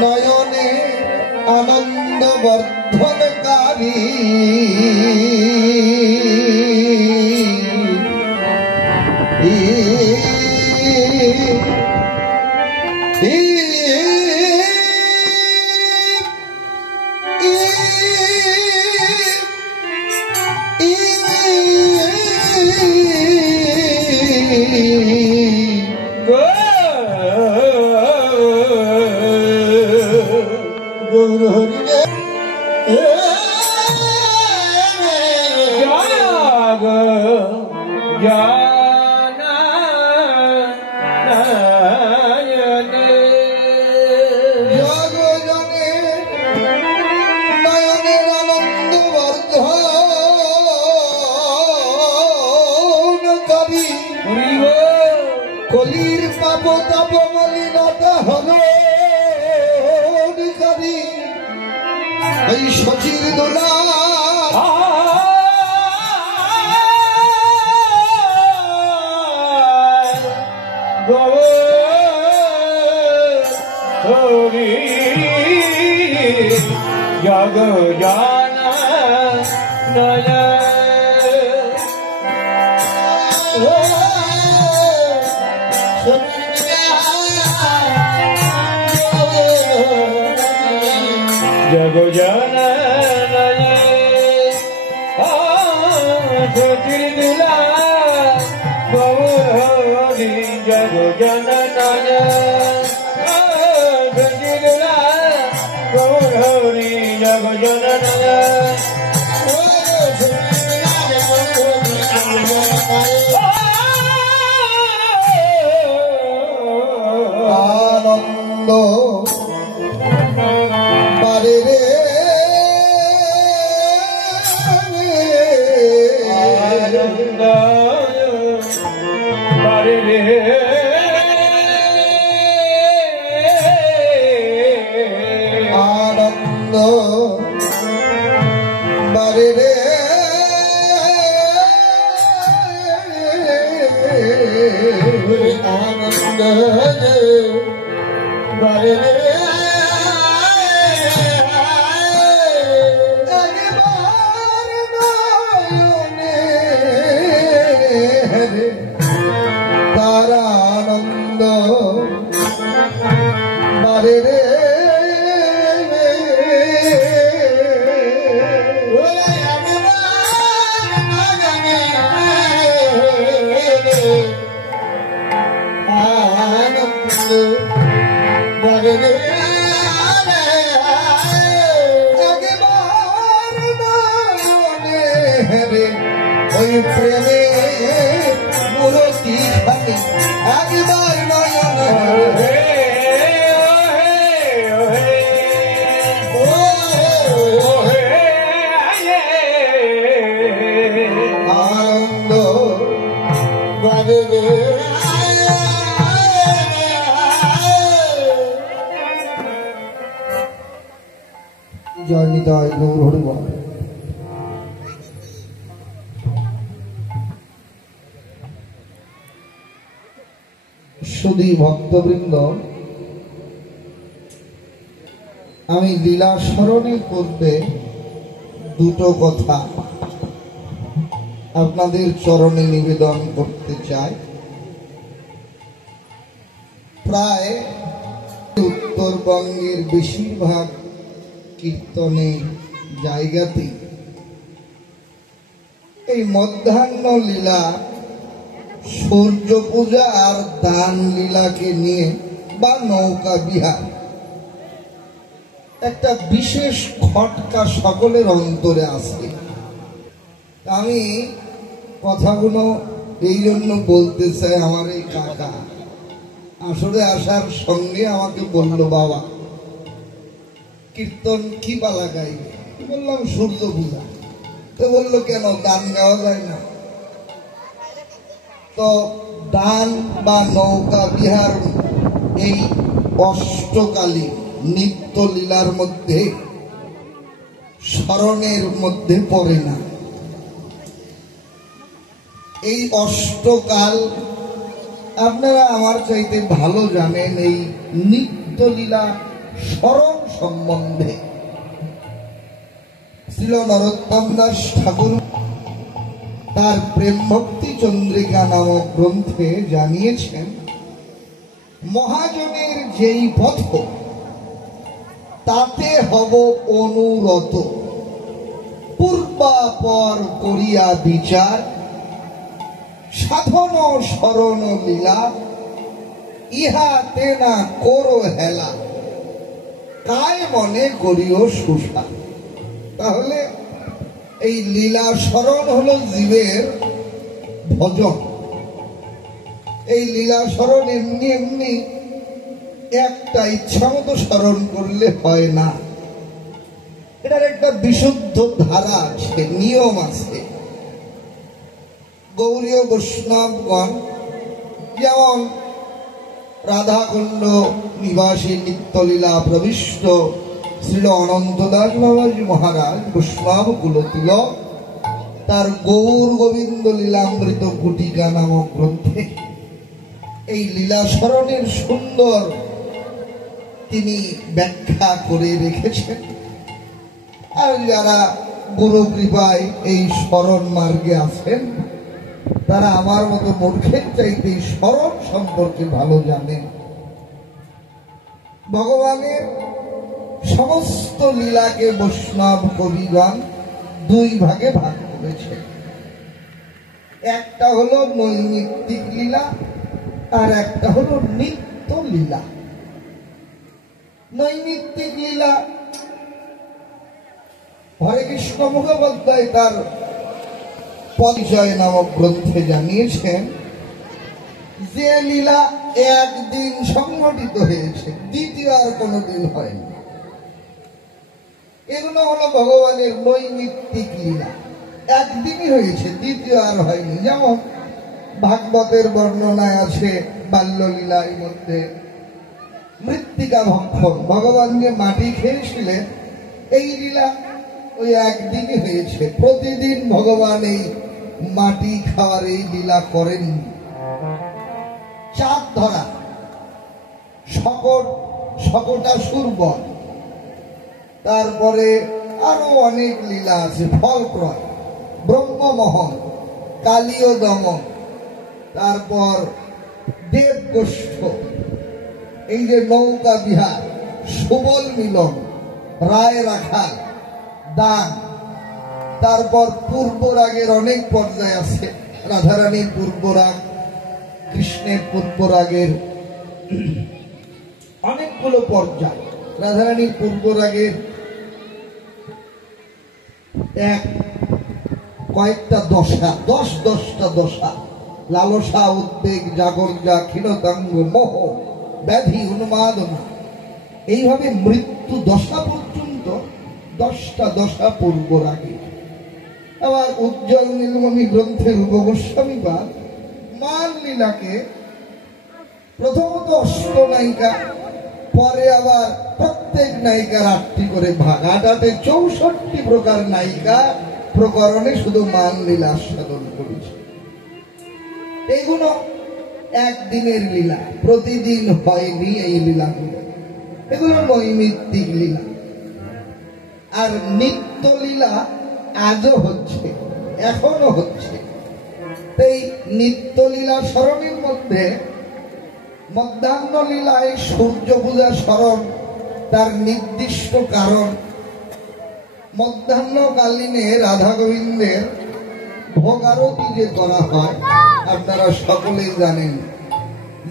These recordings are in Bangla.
নয়নে আনন্দ বর্ধনকারী কলির পাপ তাপ মলিনতা হলো এই সচির দোলা হরি জগ জান নয় जग जननय ज्योतिर्दुला गौरी जग जननय ज्योतिर्दुला गौरी जग जननय आनंद बारे रे आनंद बारे रे आनंद बारे रे आनंद बारे रे तारा आनंद बारे रे आनंद बारे रे ওই প্রেমে মূরতি খানি একবার নয়ন আনন্দ বারে রে জয় নিতাই গৌর হরিবল। সুধী ভক্তবৃন্দ, আমি লীলা স্মরণের পূর্বে দুটো কথা আপনাদের চরণে নিবেদন করতে চাই। প্রায় উত্তরবঙ্গের বেশিরভাগ কীর্তনের জায়গাতেই এই মধ্যাহ্ন লীলা, সূর্য পূজা আর দান লীলাকে নিয়ে বা নৌকা বিহার একটা বিশেষ খটকা সকলের অন্তরে আসে। আমি কথাগুলো এই জন্য বলতে চাই, আমার এই কাকা আসলে আসার সঙ্গে আমাকে বলল, বাবা কীর্তন কি পালা গাইবে? বললাম সূর্য পূজা। তো বললো কেন, গান গাওয়া যায় না? তো দান বা নৌকা বিহার এই অষ্টকালী নিত্য লীলার মধ্যে স্মরণের মধ্যে পড়ে না। এই অষ্টকাল আপনারা আমার চাইতে ভালো জানেন। এই নিত্য লীলা স্মরণ সম্বন্ধে শ্রীল নরোত্তম দাস ঠাকুর তার প্রেম ভক্তি চন্দ্রিকা নামক গ্রন্থে জানিয়েছেন, মহাজনের যেই পথ তাতে হব অনুরত, পূর্বাপর করিয়া বিচার, সাধন শরণ লীলা, ইহাতে না করো হেলা, কায় মনে করিও সুষা। তাহলে এই লীলা স্মরণ হলো জীবের ভজন। এই লীলা স্মরণ এমনি এমনি একটা ইচ্ছা মতো স্মরণ করলে হয় না। এটার একটা বিশুদ্ধ ধারা আছে, নিয়ম আছে। গৌরীয় বৈষ্ণবগণ যেমন রাধাকুণ্ড নিবাসী নিত্যলীলা প্রবিষ্ট শ্রীল অনন্ত দাস বাবাজি মহারাজ বৈষ্ণব কুলতিলক তার গৌর গোবিন্দ লীলামৃত গুটিকা নামক গ্রন্থে এই লীলা স্মরণের সুন্দর তিনি ব্যাখ্যা করে রেখেছেন। আর যারা গুরু কৃপায় এই স্মরণ মার্গে আছেন তারা আমার মতো মূর্খের চাইতে এই স্মরণ সম্পর্কে ভালো জানেন। ভগবানের সমস্ত লীলাকে বৈষ্ণব কবিগণ দুই ভাগে ভাগ করেছে। একটা হলো নৈমিত্তিক লীলা আর একটা হলো নিত্য লীলা। নৈমিত্তিক লীলা হরে কৃষ্ণ মুখোপাধ্যায় তার পরিচয় নামক গ্রন্থে জানিয়েছেন, যে লীলা একদিন সংঘটিত হয়েছে, দ্বিতীয় আর কোনোদিন হয়নি, এগুলো হলো ভগবানের নৈমিত্তিক লীলা। একদিনই হয়েছে, দ্বিতীয় আর হয়নি। যেমন ভাগবতের বর্ণনায় আছে বাল্যলীলার মধ্যে মৃত্তিকা ভক্ষণ, ভগবান যে মাটি খেয়েছিলেন, এই লীলা ওই একদিনই হয়েছে। প্রতিদিন ভগবান এই মাটি খাওয়ার এই লীলা করেননি। চাঁদ ধরা, শকটাসুর বধ, তারপরে আরো অনেক লীলা আছে, ফল ক্রয়, ব্রহ্মমোহন, কালীয় দমন, তারপর দেবগোষ্ঠ, এই যে নৌকা বিহার, সুবল মিলন, রায় রাখাল, দান, তারপর পূর্বরাগের অনেক পর্যায় আছে। রাধারানীর পূর্বরাগ, কৃষ্ণের পূর্বরাগের অনেকগুলো পর্যায়। রাধারানীর পূর্বরাগের কয়েকটা দশা, দশটা দশা, লালসা, উদ্বেগ, জাগরজা, ক্ষীণতাঙ্গ, মোহ, ব্যাধি, উন্মাদনা, এইভাবে মৃত্যু দশা পর্যন্ত 10টা দশা পূর্বরাগে। আবার উজ্জ্বল নীলমণি গ্রন্থের উপগোস্বামীপাদ মান লীলাকে প্রথমত অষ্টনায়িকা, পরে আবার প্রত্যেক নায়িকার 8টি করে ভাগ, 64 প্রকার নায়িকা প্রকরণে শুধু মান লীলা আস্বাদন করেছে। এগুলো একদিনের লীলা, প্রতিদিন হয়নি এই লীলাগুলো, এগুলো নৈমিত্তিক লীলা। আর নিত্যলীলা আজও হচ্ছে, এখনো হচ্ছে। এই নিত্যলীলা স্মরণের মধ্যে মধ্যাহ্ন লীলায় সূর্য পূজা স্মরণ, তার নির্দিষ্ট কারণ। মধ্যাহ্নকালীনে রাধা গোবিন্দের ভোগারতি যে করা হয় আপনারা সকলেই জানেন।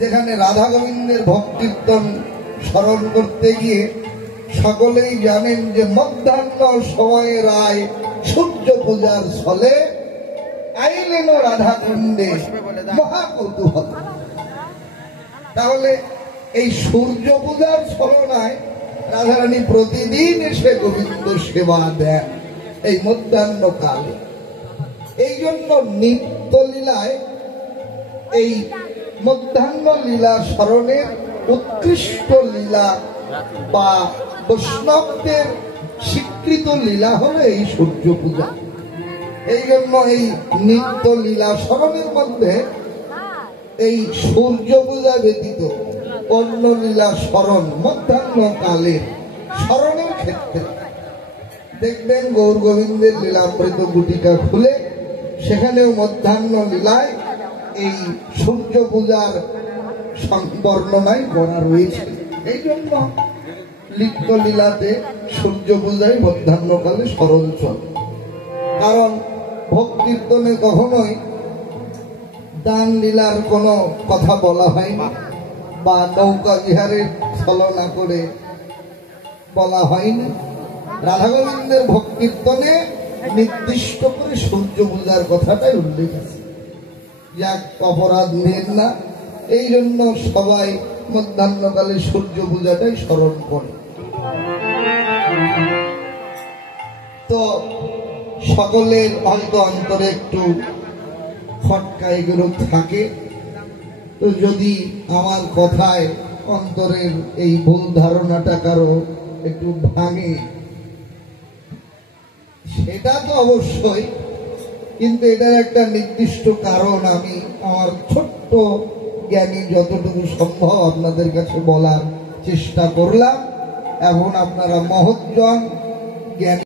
যেখানে রাধা গোবিন্দের ভক্তির্তন স্মরণ করতে গিয়ে সকলেই জানেন যে মধ্যাহ্ন সময়ের আয় সূর্য পূজার ছলে আইলেন রাধা কুণ্ডে মহাকৌতূহল। তাহলে এই সূর্য পূজার ছলনায় রাধারানী প্রতিদিন এসে গোবিন্দ সেবা দেন এই মধ্যাহ্ন কালে। এই জন্য নিত্য লীলায় এই মধ্যাহ্ন লীলা স্মরণের উৎকৃষ্ট লীলা বা বৈষ্ণবদের স্বীকৃত লীলা হলো এই সূর্য পূজা। এই জন্য এই নিত্য লীলা স্মরণের মধ্যে এই সূর্য পূজা ব্যতীত অন্য লীলা স্মরণ মধ্যাহ্ন কালের স্মরণের ক্ষেত্রে দেখবেন গৌর গোবিন্দের লীলামৃত গুটিকা খুলে সেখানেও মধ্যাহ্ন লীলায় এই সূর্য পূজার বর্ণনায় করা রয়েছে। এই জন্য লিপ্ত লীলাতে সূর্য পূজায় মধ্যাহ্নকালে স্মরণ চলে। কারণ ভক্তির্তনে কখনোই দান লীলার কোনো কথা বলা হয়নি বা নৌকা বিহারের ছলনা করে বলা হয়নি। রাধা গোবিন্দের ভক্তির্তনে নির্দিষ্ট করে সূর্য পূজার কথাটাই উল্লেখ আছে। যাক, অপরাধ নেন না, এই জন্য সবাই মধ্যাহ্নকালে সূর্য পূজাটাই স্মরণ করে। তো সকলের হয়তো অন্তরে একটু খটকা এগুলো থাকে, তো যদি আমার কথায় অন্তরের এই ভুল ধারণাটা কারো একটু ভাঙে সেটা তো অবশ্যই, কিন্তু এটার একটা নির্দিষ্ট কারণ আমি আমার ছোট্ট জ্ঞানী যতটুকু সম্ভব আপনাদের কাছে বলার চেষ্টা করলাম। এখন আপনারা মহৎজন জ্ঞানী